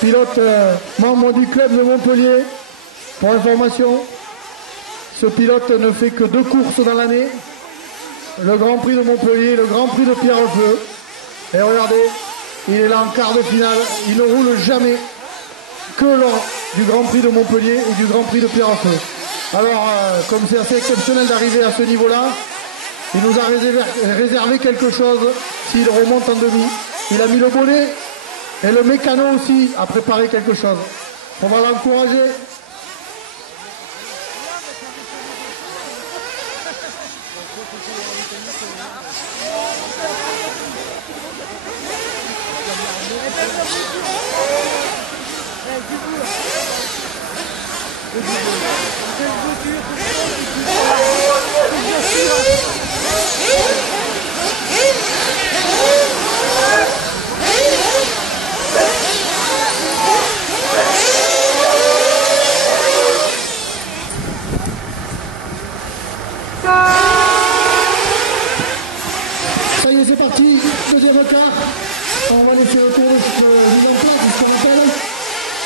pilote membre du club de Montpellier. Pour information, ce pilote ne fait que 2 courses dans l'année. Le Grand Prix de Montpellier, le Grand Prix de Pierrefeu. Et regardez, il est là en quart de finale. Il ne roule jamais que lors du Grand Prix de Montpellier et du Grand Prix de Pierrefeu. Alors, comme c'est assez exceptionnel d'arriver à ce niveau-là, il nous a réservé quelque chose s'il remonte en demi. Il a mis le bonnet et le mécano aussi a préparé quelque chose. On va l'encourager. Ça y est, c'est parti, deuxième quart. On va laisser le tour du Montpellier.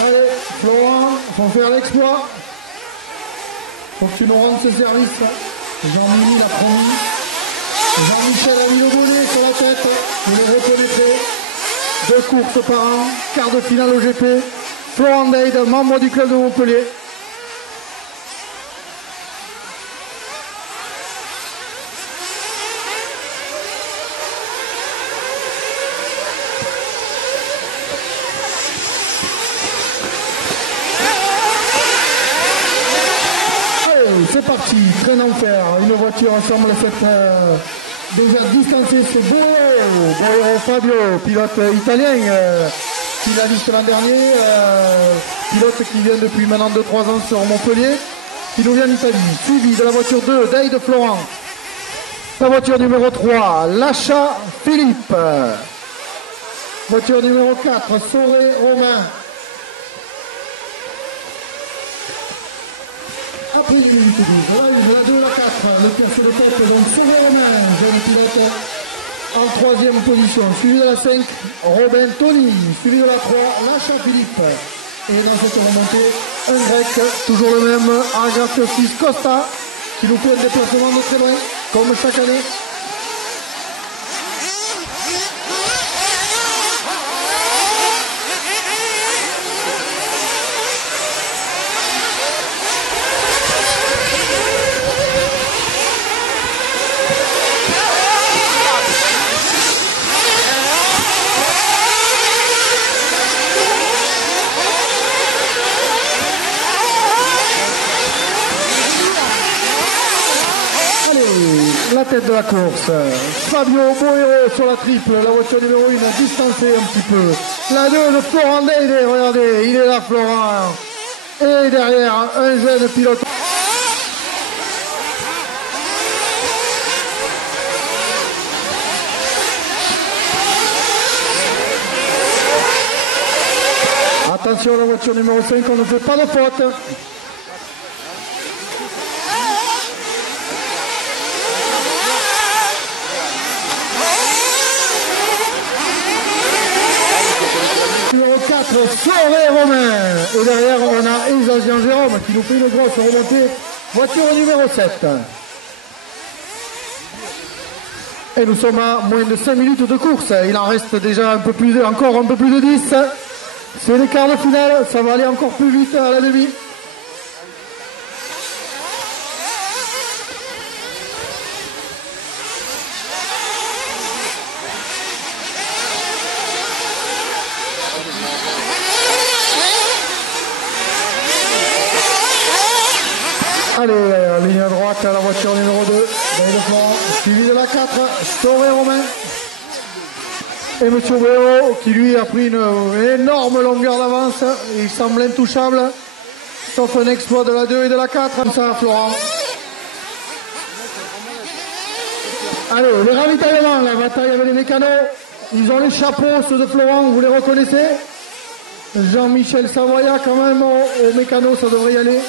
Allez, Florent, faut faire l'exploit. Faut que tu nous rendes ce service. Jean-Mimi l'a promis. Jean-Michel a mis le bonnet sur la tête. Vous le reconnaîtrez. 2 courses par an, quart de finale au GP. Florent Dade, membre du club de Montpellier. C'est parti, train d'enfer. Une voiture semble s'être déjà distancée. C'est Boero Fabio, pilote italien, finaliste l'an dernier, pilote qui vient depuis maintenant 2-3 ans sur Montpellier, qui nous vient d'Italie. Suivi de la voiture 2, Dade Florent. La voiture numéro 3, Lacha Philippe. Voiture numéro 4, Soré Romain. Après une minute 12, la 2, la 4, le percé de tête, donc Soré Romain, jeune pilote en 3e position. Suivi de la 5, Robin Tony. Suivi de la 3, Lacha Philippe. Et dans cette remontée, un grec, toujours le même, Agathiotis Costa, qui nous fait un déplacement de très loin, comme chaque année. La tête de la course, Fabio Boero sur la triple, la voiture numéro 1 a distancé un petit peu. La 2 de Florent Dade, regardez, il est là Florent. Et derrière, un jeune pilote. Attention, la voiture numéro 5, on ne fait pas de faute. Numéro 4, Soré Romain. Et derrière, on a Isa Jean-Jérôme qui nous fait une grosse remontée. Voiture numéro 7. Et nous sommes à moins de 5 minutes de course. Il en reste déjà encore un peu plus de 10. C'est les quarts de finale. Ça va aller encore plus vite à la demi. Allez, ligne à droite, la voiture numéro 2, suivi de la 4, Soré Romain. Et M. Boero qui lui a pris une énorme longueur d'avance, il semble intouchable, sauf un exploit de la 2 et de la 4, comme ça Florent. Allez, les ravitaillements, la bataille avec les mécanos, ils ont les chapeaux, ceux de Florent, vous les reconnaissez? Jean-Michel Savoya quand même, au mécano, ça devrait y aller.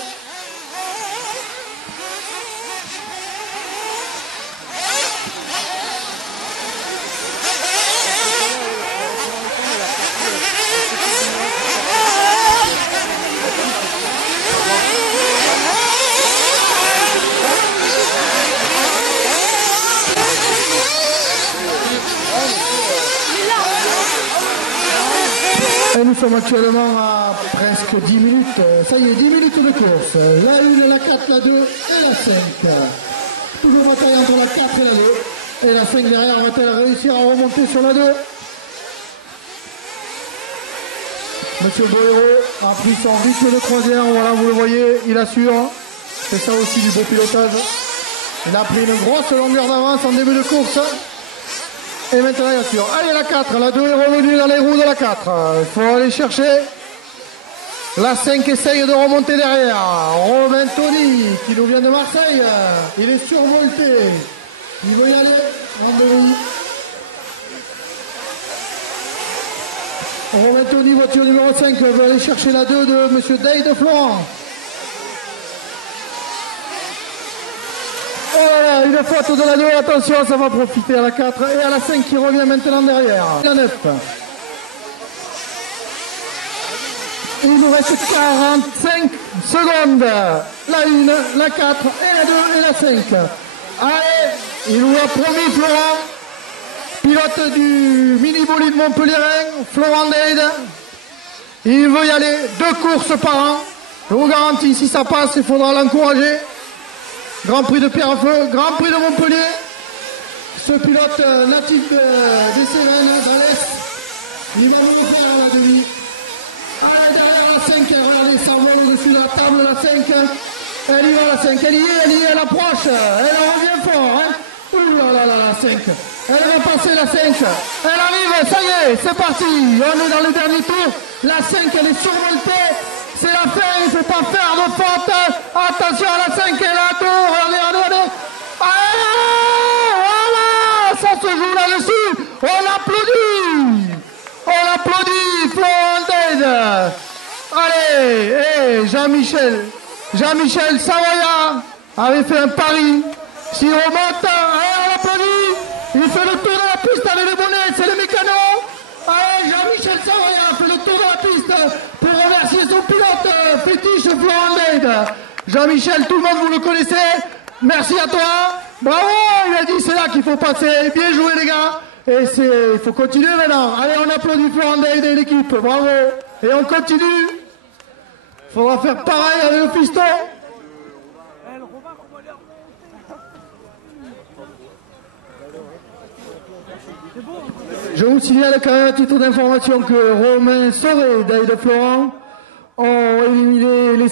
Et nous sommes actuellement à presque 10 minutes. Ça y est, 10 minutes de course. La 1, la 4, la 2 et la 5. Toujours bataille entre la 4 et la 2. Et la 5 derrière, va-t-elle réussir à remonter sur la 2? Monsieur Boero a pris son rythme de croisière. Voilà, vous le voyez, il assure. C'est ça aussi du beau pilotage. Il a pris une grosse longueur d'avance en début de course. Et maintenant il assure. Allez, la 4, la 2 est revenue dans les roues de la 4. Il faut aller chercher. La 5 essaye de remonter derrière. Romain Tony, qui nous vient de Marseille. Il est survolté. Il veut y aller en bruit. Romain Tony, voiture numéro 5, veut aller chercher la 2 de M. Day de Florent. Oh là là, une faute de la 2, attention, ça va profiter à la 4 et à la 5 qui revient maintenant derrière. La 9. Il nous reste 45 secondes. La 1, la 4 et la 2 et la 5. Allez, il nous a promis Florent, pilote du mini-bolide montpelliérain, Florent Dade. Il veut y aller, 2 courses par an. Je vous garantis, si ça passe, il faudra l'encourager. Grand Prix de Pierrefeu, Grand Prix de Montpellier. Ce pilote natif des Cévennes, dans l'Est, il va nous faire à la demi. Allez, derrière la 5, regardez, ça vole au-dessus de la table, la 5. Elle y va, la 5, elle y est, elle approche. Elle revient fort, hein. Ouh là là là, la 5. Elle va passer la 5. Elle arrive, ça y est, c'est parti. On est dans le dernier tour. La 5, elle est survoltée. C'est la fin, il ne faut pas faire de faute. Attention à la 5 et la tour. Regardez. Voilà, ça se joue là-dessus. On applaudit Florent Dade. Allez, Jean-Michel Savoyard avait fait un pari. S'il remonte, on applaudit. Il fait le tour de la piste avec le bonnet, c'est le mécano. Allez, Jean-Michel Savoyard fait le tour de la piste pour remercier son pilote fétiche Florent Dade. Jean-Michel, tout le monde, vous le connaissez. Merci à toi. Bravo, il a dit c'est là qu'il faut passer. Bien joué les gars. Et il faut continuer maintenant. Allez, on applaudit Florent Dade et l'équipe. Bravo. Et on continue. Il faudra faire pareil avec le piston. Je vous signale quand même à titre d'information que Romain Soré et Dade Florent ont éliminé les